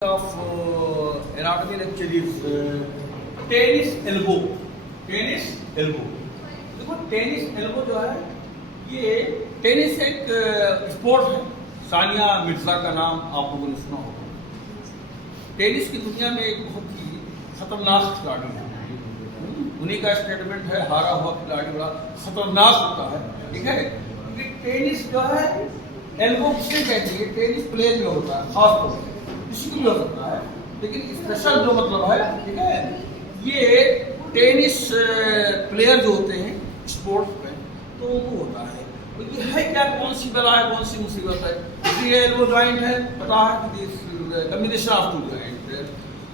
of anatomy lecture is tennis elbow. Tennis elbow, देखो tennis elbow जो है ये टेनिस एक स्पोर्ट है। सानिया मिर्जा का नाम आप लोगों ने सुना होगा। टेनिस की दुनिया में एक बहुत ही खतरनाक खिलाड़ी है। उन्हीं का स्टेटमेंट है, हारा हुआ खिलाड़ी बड़ा खतरनाक होता है। ठीक है, क्योंकि टेनिस जो है एल्बो किससे कहती है, टेनिस प्लेयर में होता है, खास तौर पर किसी को भी हो सकता है, लेकिन स्पेशल जो मतलब है, ठीक है, ये टेनिस प्लेयर जो होते हैं स्पोर्ट्स में तो वो होता है। तो ये है क्या, कौन सी बला है, कौन सी मुसीबत है। ये एल्बो जॉइंट है, पता है कि कम्बिनेशन ऑफ टू जॉइंट।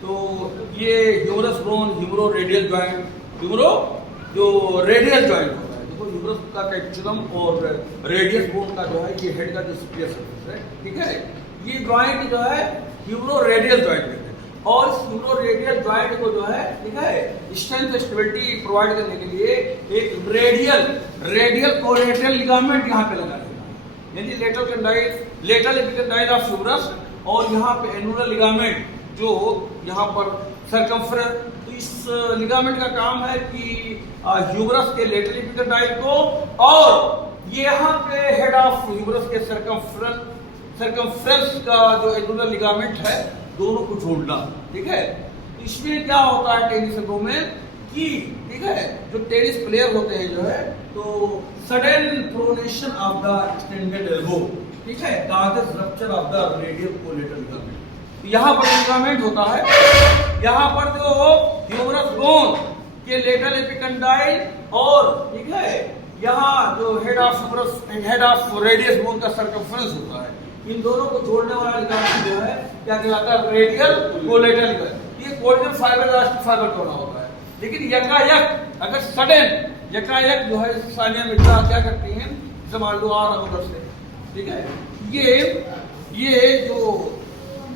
तो ये humerus bone, humero radial joint, humero जो रेडियल जॉइंट होता है, देखो ह्यूमरस का कैप्चुलम और रेडियस बोन का जो है ये हेड का जो स्पेस है, ठीक है, ये जॉइंट जो है ह्यूमरो रेडियल जॉइंट कहते हैं। और ह्यूमरो रेडियल जॉइंट को जो है, ठीक है, स्ट्रेंथ स्टेबिलिटी प्रोवाइड करने के लिए एक रेडियल कोलेटरल लिगामेंट यहाँ पे लगा देना है, यानी लेटरल एपिकंडाइल ऑफ ह्यूमरस, और यहाँ पे एनुलर लिगामेंट जो यहाँ पर सर्कमफ्रेंस। तो इस लिगामेंट का काम है कि ह्यूमरस के लेटरल एपिकंडाइल को और यहाँ पे हेड ऑफ ह्यूमरस के सर्कमफ्रेंस का जो एनुलर लिगामेंट है दोनों को जोड़ना। ठीक है, इसमें क्या होता है टेनिस एल्बो में कि, ठीक है, जो टेनिस प्लेयर होते हैं जो है तो sudden pronation of the extended elbow, ठीक है, causes rupture of the radial collateral ligament. यहाँ पर लिगामेंट होता है, यहाँ पर जो ह्यूमरस बोन के लेटरल एपिकंडाइल और, ठीक है, यहाँ जो हेड ऑफ रेडियस बोन का सर्कमफ्रेंस होता है, इन दोनों को जोड़ने वाला लिगामेंट जो है क्या कहलाता है, रेडियल कोलेटरल लिगामेंट। ये कोलेटरल फाइबर इलास्टिक फाइबर का होता है, लेकिन यकायक अगर सडन यकायक जो है सानिया मिर्जा क्या करती हैं, जैसे मान लो आ रहा उधर से, ठीक है, ये जो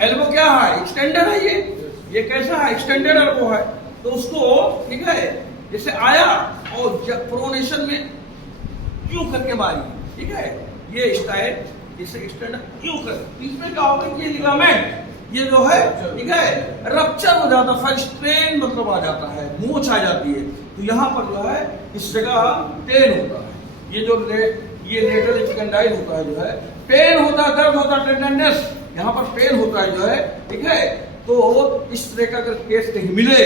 एल्बो क्या है, एक्सटेंडेड है, ये कैसा है, एक्सटेंडेड एल्बो है। तो उसको, ठीक है, जैसे आया और प्रोनेशन में क्यों करके मारी, ठीक है, ये स्टाइल इसे एक्सटेंड क्यों कर, इसमें क्या होगा कि ये लिगामेंट ये जो है, ठीक है, रप्चर हो जाता है, स्ट्रेन मतलब आ जाता है, मोच आ जाती है। तो यहाँ पर जो है इस जगह पेन होता है, ये जो ये लेटरल एपिकंडाइल होता है जो है, पेन होता है, दर्द होता है, टेंडरनेस, यहाँ पर पेन होता है जो है, ठीक है। तो इस तरह का अगर केस कहीं मिले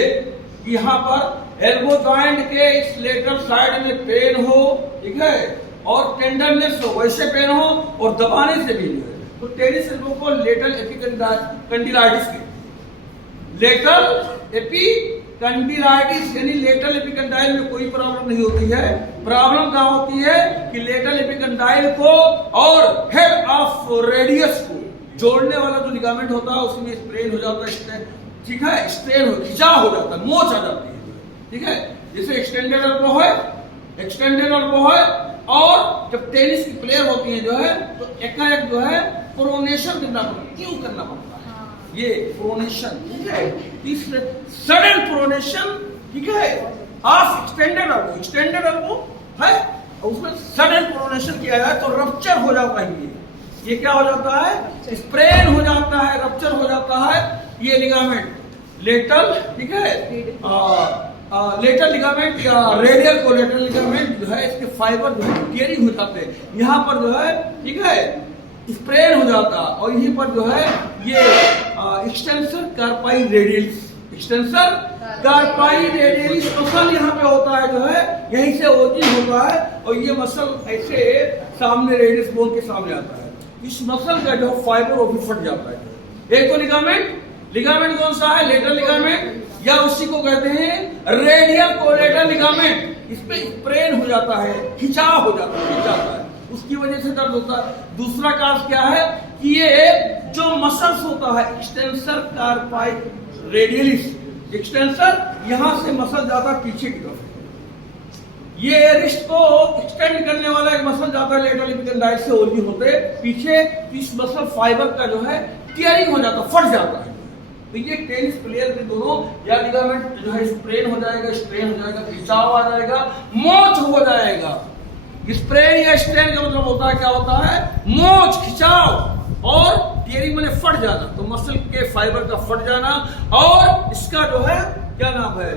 कि यहाँ पर एल्बो जॉइंट के इस लेटरल साइड में पेन हो, ठीक है, और टेंडरनेस हो, वैसे पेन हो और दबाने से भी है, तो टेनिस एल्बो को लेटरल एपिकंडिलाइटिस के लेटरल एपिकंडिलाइटिस यानी लेटरल एपिकंडाइल में कोई प्रॉब्लम नहीं होती है। प्रॉब्लम क्या होती है कि लेटरल एपिकंडाइल को और हेड ऑफ रेडियस को जोड़ने वाला जो लिगामेंट होता है उसमें स्ट्रेन हो जाता है, ठीक है, स्ट्रेन हो, खिंचाव हो जाता है, मोच आ जाती है, ठीक है। जैसे एक्सटेंडेड एल्बो है, और जब टेनिस की प्लेयर होती है जो है तो एकाएक जो है प्रोनेशन करना पड़ता है। क्यों करना पड़ता है ये प्रोनेशन, ठीक है, इस सडन प्रोनेशन, ठीक है, ऑफ एक्सटेंडेड एल्बो है, और उसमें सडन प्रोनेशन किया जाए तो रप्चर हो जाता है। ये क्या हो जाता है, स्प्रेन हो जाता है, रप्चर हो जाता है ये लिगामेंट, लेटरल, ठीक है, लेटरल लिगामेंट या रेडियल कोलेटरल लिगामेंट जो है, इसके फाइबर जो है टियरिंग हो जाते हैं, यहाँ पर जो है, ठीक है, स्प्रेन हो जाता है, और यहीं पर जो है ये एक्सटेंसर कार्पाई रेडियलिस मसल यहाँ पे होता है जो है, यहीं से ओरिजिन होता है, और ये मसल ऐसे सामने रेडियस बोन के सामने आता है। इस मसल का जो फाइबर वो भी फट जाता है। एक तो लिगामेंट कौन सा है, लेटरल लिगामेंट, या उसी को कहते हैं रेडियल कोलेटरल लिगामेंट। इसमें स्प्रेन हो जाता है, खिंचाव हो जाता है, खिंच जाता है, उसकी वजह से दर्द होता है। दूसरा काज क्या है कि ये जो मसल्स होता है एक्सटेंसर कार्पाई रेडियलिस, एक्सटेंसर यहाँ से मसल जाता है पीछे की तरफ, ये रिस्ट को एक्सटेंड करने वाला एक मसल जाता है लेटरल एपिकंडाइल से ओरिजिन होते पीछे, इस मसल फाइबर का जो है टियरिंग हो जाता है, फट जाता है। तो ये टेनिस प्लेयर के दोनों या लिगामेंट जो है स्ट्रेन हो जाएगा, खिंचाव आ जाएगा, मोच हो जाएगा। स्प्रेन या स्ट्रेन का मतलब होता है क्या होता है, मोच, खिंचाव और टीयरिंग माने फट जाना, तो मसल के फाइबर का फट जाना और इसका जो है क्या नाम है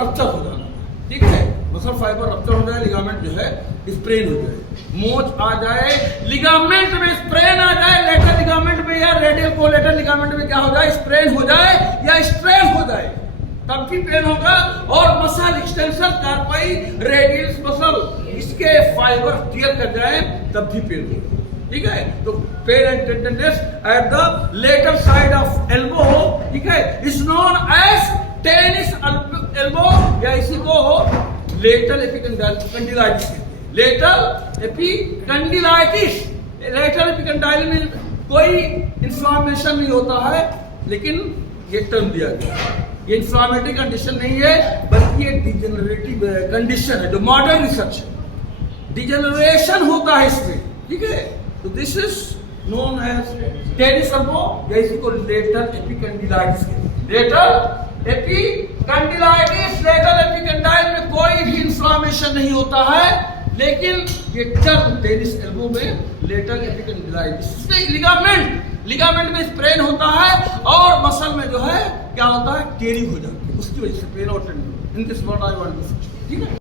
रप्चर हो जाना, ठीक है। मसल फाइबर रप्चर हो जाए, लिगामेंट जो है स्प्रेन हो जाए, मोच आ जाए, लिगामेंट में स्प्रेन आ जाए, लेटरल लिगामेंट में या रेडियल कोलेटरल लिगामेंट में क्या हो जाए, स्प्रेन हो जाए या स्ट्रेन हो जाए, तब भी पेन होगा। और muscle extension carpi radius muscle इसके फाइबर टियर कर जाए तब भी पेन होगा, ठीक है। तो pain and tenderness at the lateral side of elbow, ठीक है, is known as tennis elbow या इसी को लेटरल एपिकंडाइलिटिस कहते हैं। लेटरल एपिकंडाइलिटिस, लेटरल एपिकंडाइलिस में कोई इन्फ्लामेशन नहीं होता है, लेकिन ये टर्म दिया गया है। ये इन्फ्लामेटरी कंडीशन नहीं है, बल्कि ये डिजेनरेटिव कंडीशन है जो मॉडर्न रिसर्च है। डिजेनरेशन होता है इसमें, ठीक है। तो this is known as tennis elbow या इसी को लेटरल एपिकंडाइलिटिस कहते हैं। लेटरल एपिकंडाइलिटिस, लेटरल एपिकंडाइल में कोई भी इन्फ्लामेशन नहीं होता है, लेकिन ये टर्म टेनिस एल्बो में लेटरल एपिकंडाइलिटिस, इसमें लिगामेंट में स्प्रेन होता है और मसल में जो है क्या होता है टेयरिंग हो जाती है, उसकी वजह से पेन और tender in this what I want to say, ठीक है।